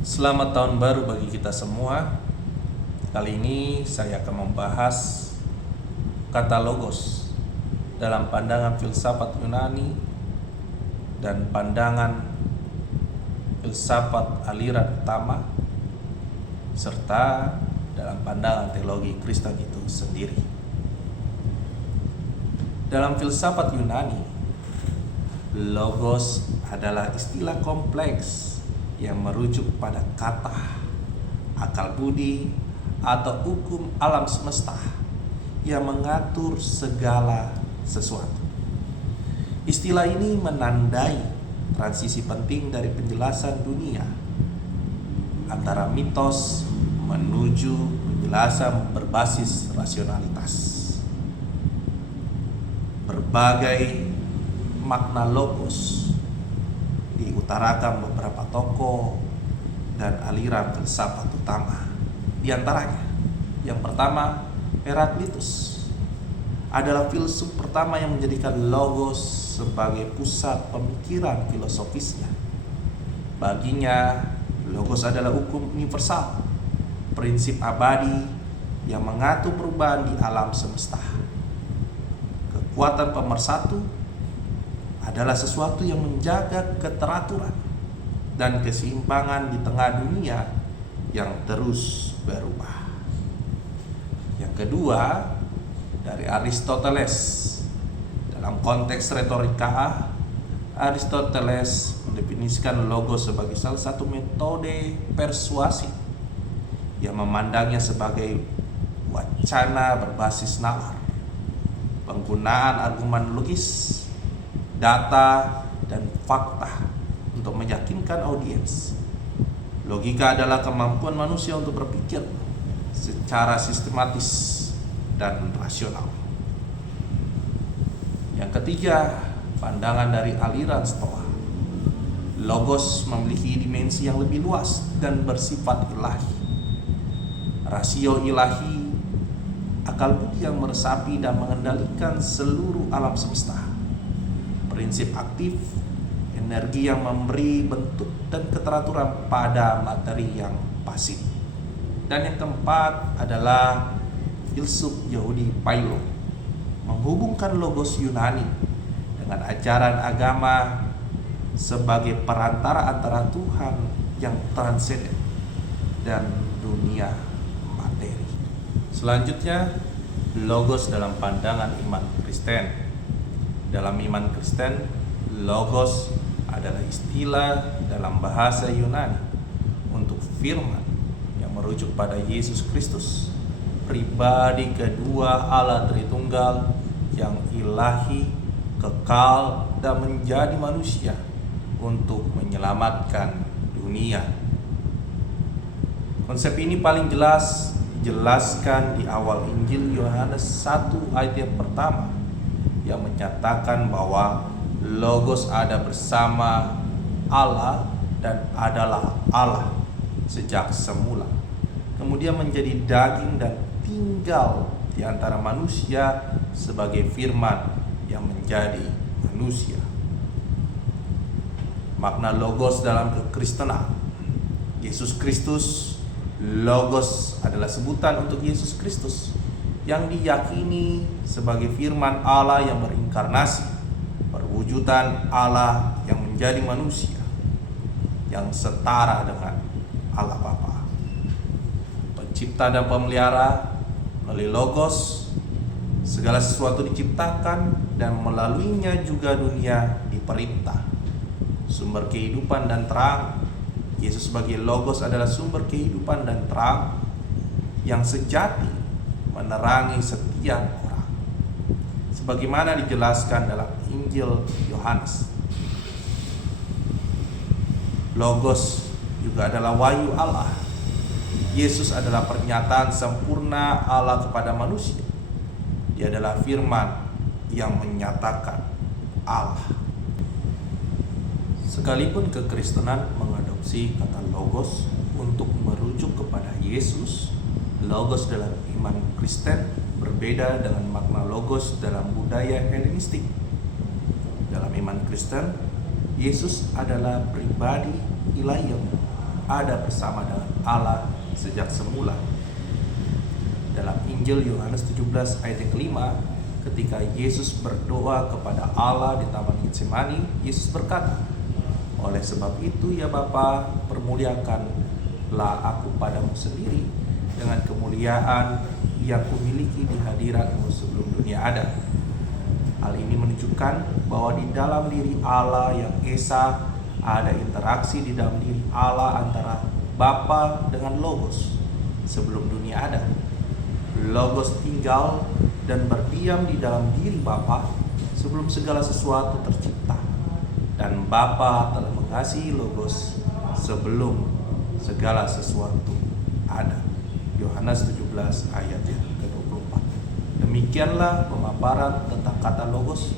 Selamat tahun baru bagi kita semua. Kali ini saya akan membahas kata logos dalam pandangan filsafat Yunani dan pandangan filsafat aliran utama, serta dalam pandangan teologi Kristen itu sendiri. Dalam filsafat Yunani, logos adalah istilah kompleks yang merujuk pada kata, akal budi, atau hukum alam semesta yang mengatur segala sesuatu. Istilah ini menandai transisi penting dari penjelasan dunia antara mitos menuju penjelasan berbasis rasionalitas. Berbagai makna logos diutarakan beberapa tokoh dan aliran filsafat utama. Di antaranya, yang pertama, Heraklitus adalah filsuf pertama yang menjadikan logos sebagai pusat pemikiran filosofisnya. Baginya, logos adalah hukum universal, prinsip abadi yang mengatur perubahan di alam semesta. Kekuatan pemersatu adalah sesuatu yang menjaga keteraturan dan keseimbangan di tengah dunia yang terus berubah. Yang kedua, dari Aristoteles. Dalam konteks retorika, Aristoteles mendefinisikan logos sebagai salah satu metode persuasi yang memandangnya sebagai wacana berbasis nalar, penggunaan argumen logis, data, dan fakta untuk meyakinkan audiens. Logika adalah kemampuan manusia untuk berpikir secara sistematis dan rasional. Yang ketiga, pandangan dari aliran Stoa. Logos memiliki dimensi yang lebih luas dan bersifat ilahi. Rasio ilahi, akal budi yang meresapi dan mengendalikan seluruh alam semesta. Prinsip aktif, energi yang memberi bentuk dan keteraturan pada materi yang pasif. Dan yang keempat adalah filsuf Yahudi Philo, menghubungkan logos Yunani dengan ajaran agama sebagai perantara antara Tuhan yang transenden dan dunia materi. Selanjutnya, logos dalam pandangan iman Kristen. Dalam iman Kristen, logos adalah istilah dalam bahasa Yunani untuk firman yang merujuk pada Yesus Kristus, pribadi kedua Allah Tritunggal yang ilahi, kekal, dan menjadi manusia untuk menyelamatkan dunia. Konsep ini paling jelas dijelaskan di awal Injil Yohanes 1 ayat yang pertama, yang menyatakan bahwa logos ada bersama Allah dan adalah Allah sejak semula, kemudian menjadi daging dan tinggal di antara manusia sebagai firman yang menjadi manusia. Makna logos dalam kekristenan. Yesus Kristus, logos adalah sebutan untuk Yesus Kristus yang diyakini sebagai firman Allah yang berinkarnasi, perwujudan Allah yang menjadi manusia, yang setara dengan Allah Bapa, pencipta dan pemelihara. Melalui logos, segala sesuatu diciptakan dan melaluinya juga dunia diperintah. Sumber kehidupan dan terang. Yesus sebagai logos adalah sumber kehidupan dan terang yang sejati menerangi setiap orang, sebagaimana dijelaskan dalam Injil Yohanes. Logos juga adalah wahyu Allah. Yesus adalah pernyataan sempurna Allah kepada manusia. Dia adalah firman yang menyatakan Allah. Sekalipun kekristenan mengadopsi kata logos untuk merujuk kepada Yesus, logos dalam iman Kristen berbeda dengan makna logos dalam budaya Helenistik. Dalam iman Kristen, Yesus adalah pribadi ilahi ada bersama dengan Allah sejak semula. Dalam Injil Yohanes 17 ayat yang kelima, ketika Yesus berdoa kepada Allah di Taman Getsemani, Yesus berkata, "Oleh sebab itu ya Bapa, permuliakanlah aku padamu sendiri dengan kemuliaan yang kumiliki di hadirat-Mu sebelum dunia ada." Hal ini menunjukkan bahwa di dalam diri Allah yang Esa ada interaksi di dalam diri Allah antara Bapa dengan Logos sebelum dunia ada. Logos tinggal dan berdiam di dalam diri Bapa sebelum segala sesuatu tercipta, dan Bapa telah mengasihi Logos sebelum segala sesuatu ada. Yohanes 17 ayat yang ke-24. Demikianlah pemaparan tentang kata Logos.